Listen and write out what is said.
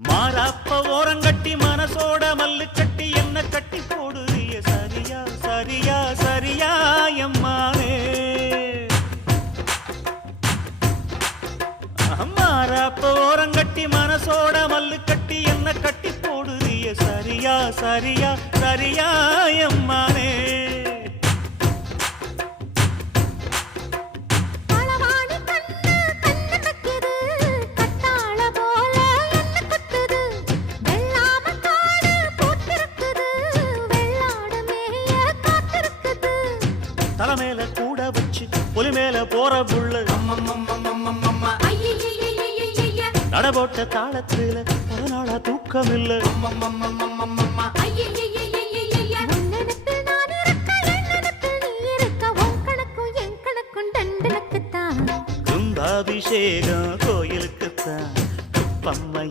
மாறாப்ப ஓரங்கட்டி மனசோட மல்லு கட்டி என்ன கட்டி போடுறிய சரியா சரியா சரியா எம்மானே மாறாப்ப ஓரங்கட்டி மனசோட மல்லு கட்டி என்ன கட்டி போடுறிய சரியா சரியா சரியா எம்மானே தலைமையில கூட வச்சு புலி மேல போற புள்ள நடபோட்ட தாளத்துல ஒரு நாளா தூக்கம் இல்ல கும்பாபிஷேகம் கோயிலுக்குத்தான் பம்மைய